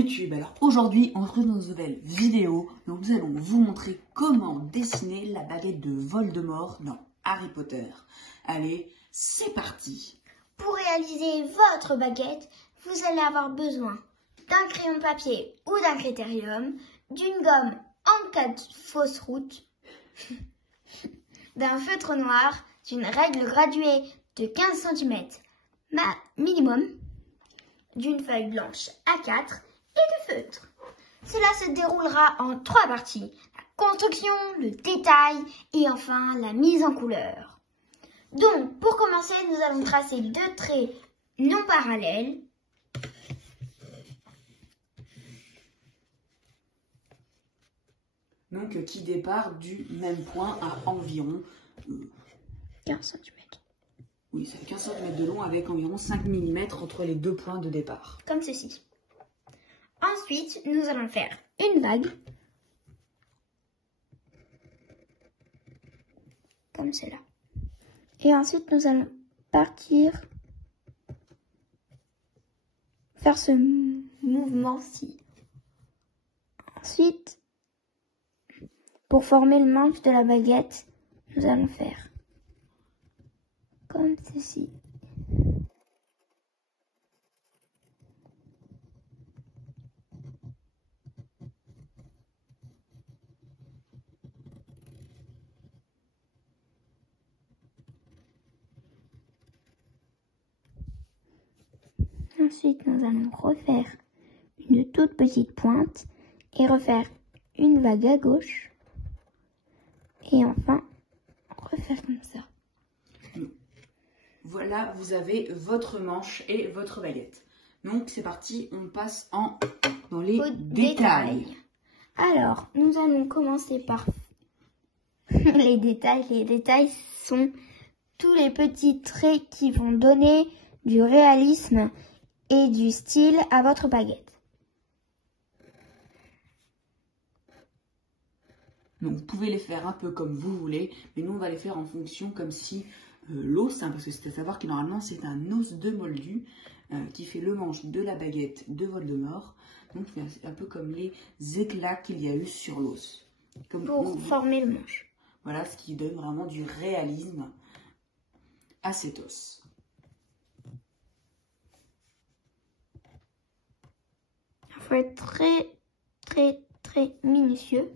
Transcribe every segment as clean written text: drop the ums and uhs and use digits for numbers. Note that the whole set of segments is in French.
YouTube. Alors aujourd'hui, on se retrouve dans une nouvelle vidéo. Donc nous allons vous montrer comment dessiner la baguette de Voldemort dans Harry Potter. Allez, c'est parti. Pour réaliser votre baguette, vous allez avoir besoin d'un crayon de papier ou d'un critérium, d'une gomme en cas de fausse route, d'un feutre noir, d'une règle graduée de 15 cm minimum, d'une feuille blanche A4 et de feutre. Cela se déroulera en 3 parties, la construction, le détail et enfin la mise en couleur. Donc, pour commencer, nous allons tracer 2 traits non parallèles. Donc, qui départ du même point à environ 15 cm. Oui, c'est 15 cm de long avec environ 5 mm entre les 2 points de départ. Comme ceci. Ensuite, nous allons faire une vague. Comme cela. Et ensuite, nous allons partir faire ce mouvement-ci. Ensuite, pour former le manche de la baguette, nous allons faire comme ceci. Ensuite, nous allons refaire une toute petite pointe et refaire une vague à gauche. Et enfin, refaire comme ça. Voilà, vous avez votre manche et votre baguette. Donc, c'est parti, on passe dans les détails. Alors, nous allons commencer par les détails. Les détails sont tous les petits traits qui vont donner du réalisme et du style à votre baguette. Donc vous pouvez les faire un peu comme vous voulez, mais nous on va les faire en fonction comme si l'os, parce que c'est à savoir que normalement c'est un os de moldu qui fait le manche de la baguette de Voldemort. Donc c'est un peu comme les éclats qu'il y a eu sur l'os. Pour former le manche. Voilà, ce qui donne vraiment du réalisme à cet os. Il faut être très minutieux.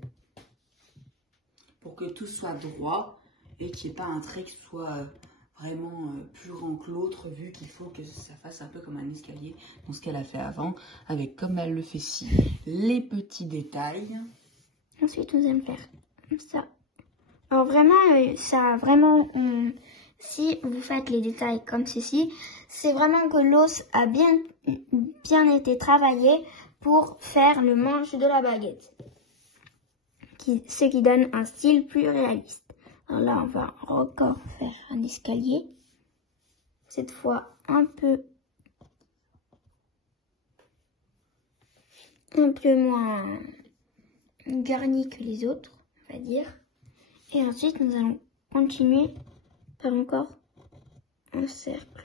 Pour que tout soit droit et qu'il n'y ait pas un trait qui soit vraiment plus grand que l'autre, vu qu'il faut que ça fasse un peu comme un escalier, dans ce qu'elle a fait avant, avec, comme elle le fait ci, les petits détails. Ensuite, nous allons faire ça. Alors vraiment, si vous faites les détails comme ceci, c'est vraiment que l'os a bien été travaillé pour faire le manche de la baguette. Ce qui donne un style plus réaliste. Alors là, on va encore faire un escalier. Cette fois, un peu moins garni que les autres, on va dire. Et ensuite, nous allons continuer par encore un cercle.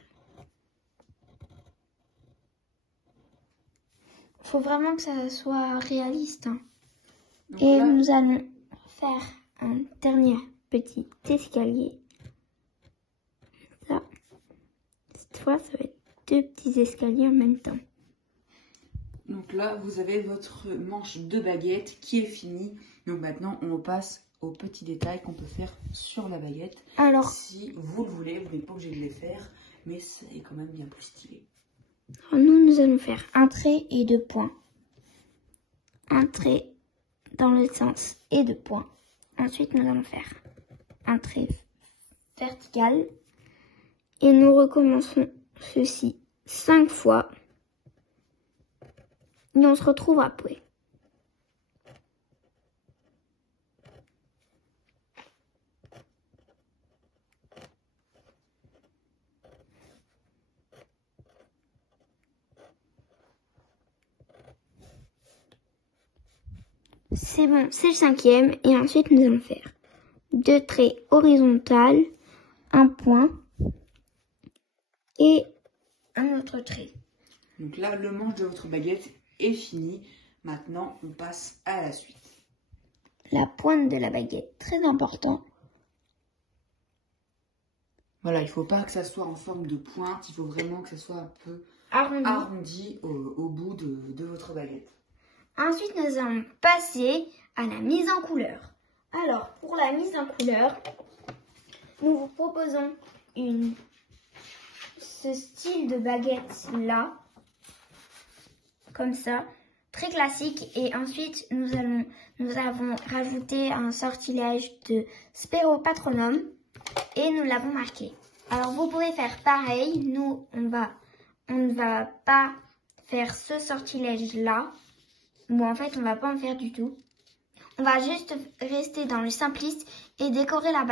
Il faut vraiment que ça soit réaliste, hein. Donc Et là, nous allons faire un dernier petit escalier. Ça. Cette fois, ça va être 2 petits escaliers en même temps. donc là, vous avez votre manche de baguette qui est finie. Donc maintenant, on passe aux petits détails qu'on peut faire sur la baguette. Alors, si vous le voulez, vous n'êtes pas obligé de les faire, mais c'est quand même bien plus stylé. nous allons faire un trait et 2 points. Un trait dans le sens et 2 points. Ensuite, nous allons faire un trait vertical et nous recommençons ceci 5 fois et on se retrouve après. C'est bon, c'est le 5e et ensuite nous allons faire 2 traits horizontaux, un point et un autre trait. Donc là, le manche de votre baguette est fini. Maintenant, on passe à la suite. La pointe de la baguette, très important. Voilà, il ne faut pas que ça soit en forme de pointe, il faut vraiment que ça soit un peu Arrondi. au bout de votre baguette. Ensuite, nous allons passer à la mise en couleur. Alors, pour la mise en couleur, nous vous proposons ce style de baguette là, comme ça, très classique. Et ensuite, nous avons rajouté un sortilège de Spero Patronum et nous l'avons marqué. Alors, vous pouvez faire pareil. Nous, on ne va pas faire ce sortilège là. Bon, en fait, on va pas en faire du tout. On va juste rester dans le simpliste et décorer la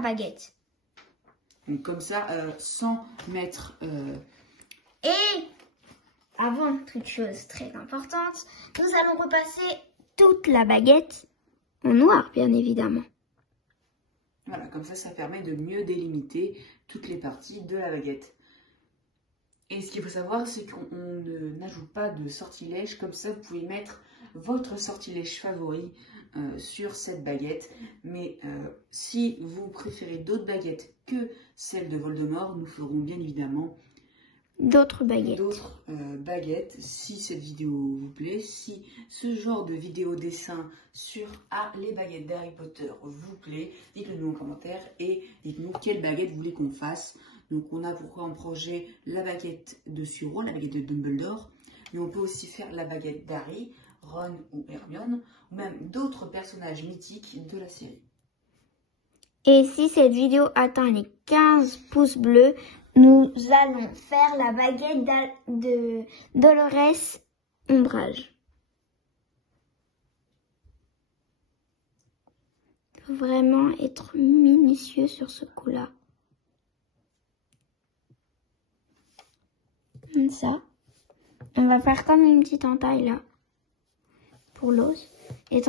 baguette. Donc comme ça, sans mettre... Et avant toute chose très importante, nous allons repasser toute la baguette en noir, bien évidemment. Voilà, comme ça permet de mieux délimiter toutes les parties de la baguette. Et ce qu'il faut savoir, c'est qu'on n'ajoute pas de sortilège. Comme ça, vous pouvez mettre votre sortilège favori sur cette baguette. Mais si vous préférez d'autres baguettes que celle de Voldemort, nous ferons bien évidemment d'autres baguettes. Si cette vidéo vous plaît, si ce genre de vidéo dessin sur les baguettes d'Harry Potter vous plaît, dites-le nous en commentaire et dites-nous quelle baguette vous voulez qu'on fasse. Donc on a en projet la baguette de Suro, la baguette de Dumbledore, mais on peut aussi faire la baguette d'Harry, Ron ou Hermione, ou même d'autres personnages mythiques de la série. Et si cette vidéo atteint les 15 pouces bleus, nous allons faire la baguette de Dolores Ombrage. Il faut vraiment être minutieux sur ce coup-là. Comme ça. On va faire comme une petite entaille là, pour l'os. Et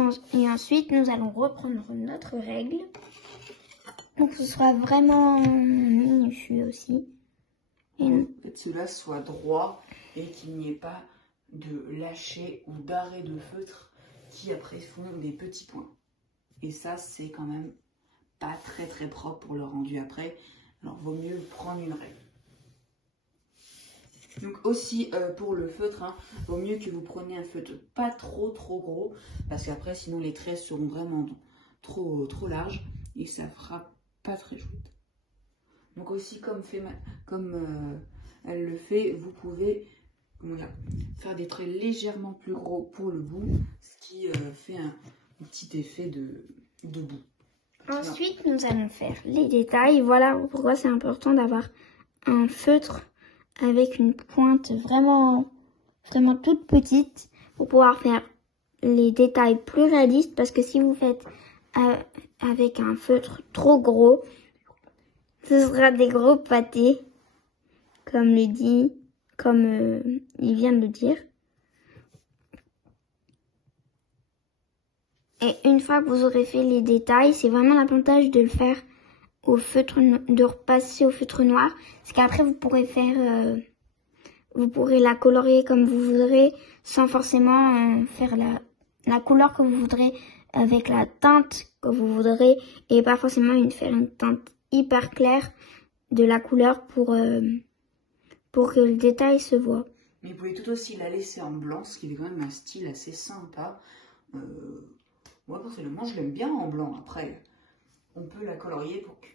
ensuite, nous allons reprendre notre règle. Donc ce sera vraiment minutieux aussi. Que cela soit droit et qu'il n'y ait pas de lâcher ou d'arrêt de feutre qui après font des petits points. Et ça, c'est quand même pas très très propre pour le rendu après. Alors vaut mieux prendre une règle. Donc aussi pour le feutre, vaut mieux que vous preniez un feutre pas trop gros, parce qu'après sinon les traits seront vraiment trop larges et ça fera pas très chouette. Donc aussi comme elle le fait, vous pouvez faire des traits légèrement plus gros pour le bout, ce qui fait un petit effet de bout. Ensuite nous allons faire les détails. Voilà pourquoi c'est important d'avoir un feutre avec une pointe vraiment toute petite pour pouvoir faire les détails plus réalistes, parce que si vous faites avec un feutre trop gros, ce sera des gros pâtés, comme il vient de le dire. Et une fois que vous aurez fait les détails, c'est vraiment l'avantage de le faire de repasser au feutre noir, parce qu'après vous pourrez la colorier comme vous voudrez, sans forcément faire la couleur que vous voudrez, avec la teinte que vous voudrez, et pas forcément faire une teinte hyper claire de la couleur pour que le détail se voit. Mais vous pouvez tout aussi la laisser en blanc, ce qui est quand même un style assez sympa. Moi personnellement je l'aime bien en blanc. Après on peut la colorier pour que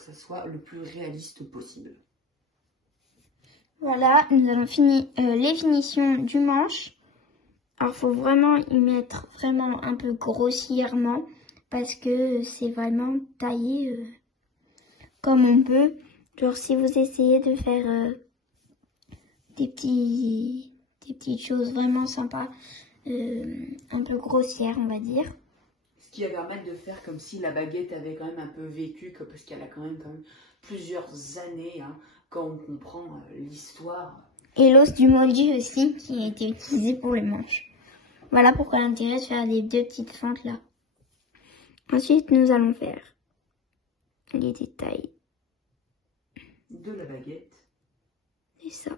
ça soit le plus réaliste possible. Voilà, nous allons finir les finitions du manche. Alors, faut vraiment y mettre vraiment un peu grossièrement, parce que c'est vraiment taillé comme on peut. Genre, si vous essayez de faire des petites choses vraiment sympas, un peu grossières, on va dire. Ce qui va permettre de faire comme si la baguette avait quand même un peu vécu, parce qu'elle a quand même plusieurs années, quand on comprend l'histoire. Et l'os du moldu aussi, qui a été utilisé pour le manche. Voilà pourquoi l'intérêt de faire les deux petites fentes là. Ensuite, nous allons faire les détails de Et ça.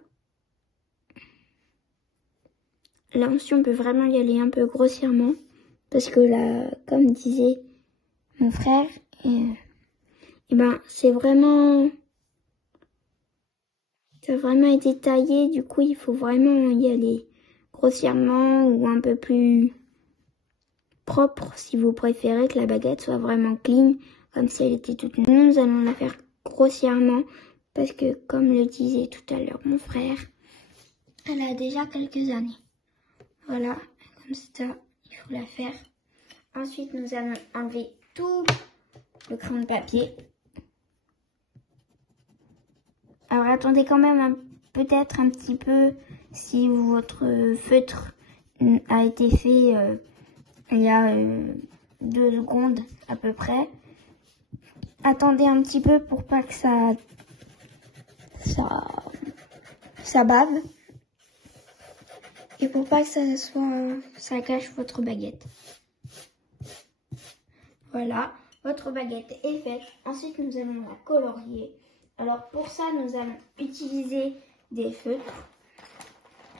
Là aussi, on peut vraiment y aller un peu grossièrement. Parce que là, comme disait mon frère, c'est vraiment été taillé. Du coup, il faut vraiment y aller grossièrement ou un peu plus propre si vous préférez que la baguette soit vraiment clean, comme si elle était toute neuve. Nous allons la faire grossièrement parce que, comme le disait tout à l'heure mon frère, elle a déjà quelques années. Voilà, comme ça, il faut la faire. Ensuite, nous allons enlever tout le crayon de papier. Alors, attendez quand même peut-être un petit peu si votre feutre a été fait il y a 2 secondes à peu près. Attendez un petit peu pour pas que ça bave. Et pour pas que ça cache votre baguette. Voilà, votre baguette est faite. Ensuite, nous allons la colorier. Alors pour ça, nous allons utiliser des feutres.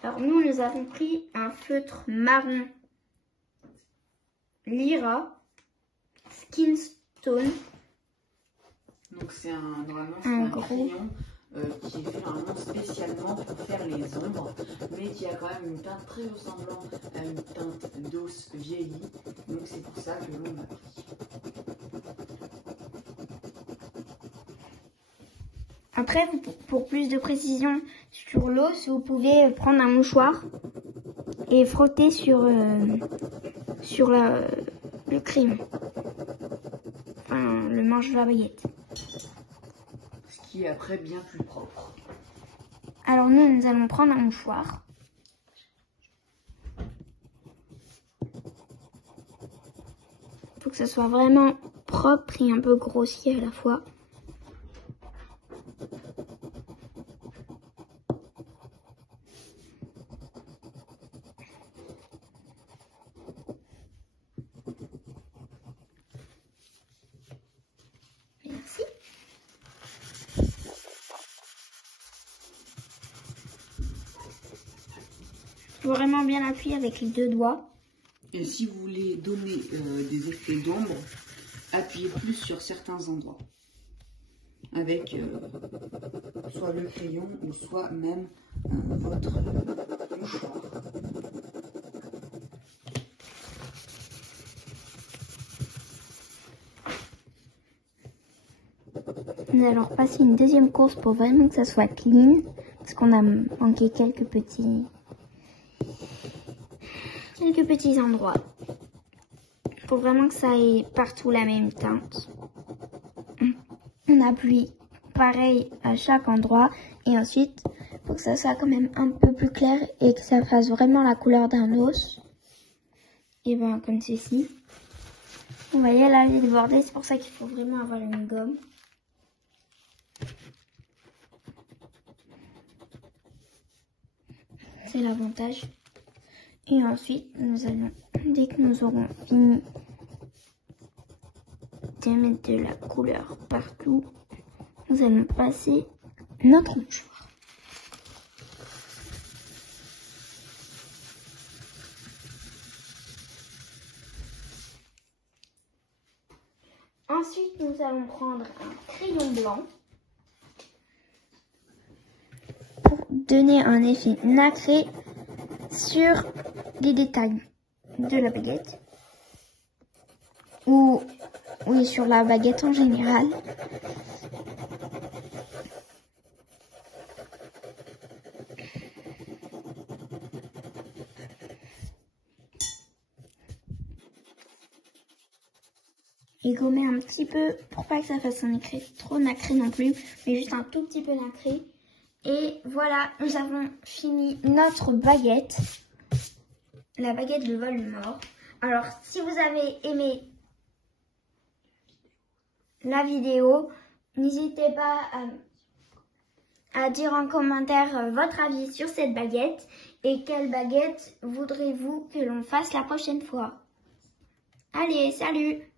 Alors nous avons pris un feutre marron Lyra Skin Stone. Donc c'est normalement un crayon qui est fait normalement spécialement pour faire les ombres, mais qui a quand même une teinte très ressemblant à une teinte d'os vieillie. Donc c'est pour ça que l'on a pris. Après, pour plus de précision sur l'os, vous pouvez prendre un mouchoir et frotter sur le crime. Enfin, le manche de la baguette. Ce qui est après bien plus propre. Alors nous allons prendre un mouchoir. Il faut que ça soit vraiment propre et un peu grossier à la fois. Merci. Il faut vraiment bien appuyer avec les 2 doigts. Et si vous voulez donner des effets d'ombre, appuyez plus sur certains endroits. Avec soit le crayon ou soit même votre mouchoir. Nous allons repasser une deuxième course pour vraiment que ça soit clean. Parce qu'on a manqué quelques petits endroits. Il faut vraiment que ça ait partout la même teinte. On appuie pareil à chaque endroit. Et ensuite, il faut que ça soit quand même un peu plus clair et que ça fasse vraiment la couleur d'un os. Et bien comme ceci. Vous voyez là, elle est débordée. C'est pour ça qu'il faut vraiment avoir une gomme. C'est l'avantage. Et ensuite, nous allons, dès que nous aurons fini de mettre de la couleur partout, nous allons passer notre mouchoir. Ensuite, nous allons prendre un crayon blanc pour donner un effet nacré sur les détails de la baguette ou oui, sur la baguette en général. Et gommer un petit peu pour pas que ça fasse un écrit trop nacré non plus, mais juste un tout petit peu nacré. Et voilà, nous avons fini notre baguette, la baguette de Voldemort. Alors, si vous avez aimé la vidéo, n'hésitez pas à dire en commentaire votre avis sur cette baguette et quelle baguette voudrez-vous que l'on fasse la prochaine fois. Allez, salut!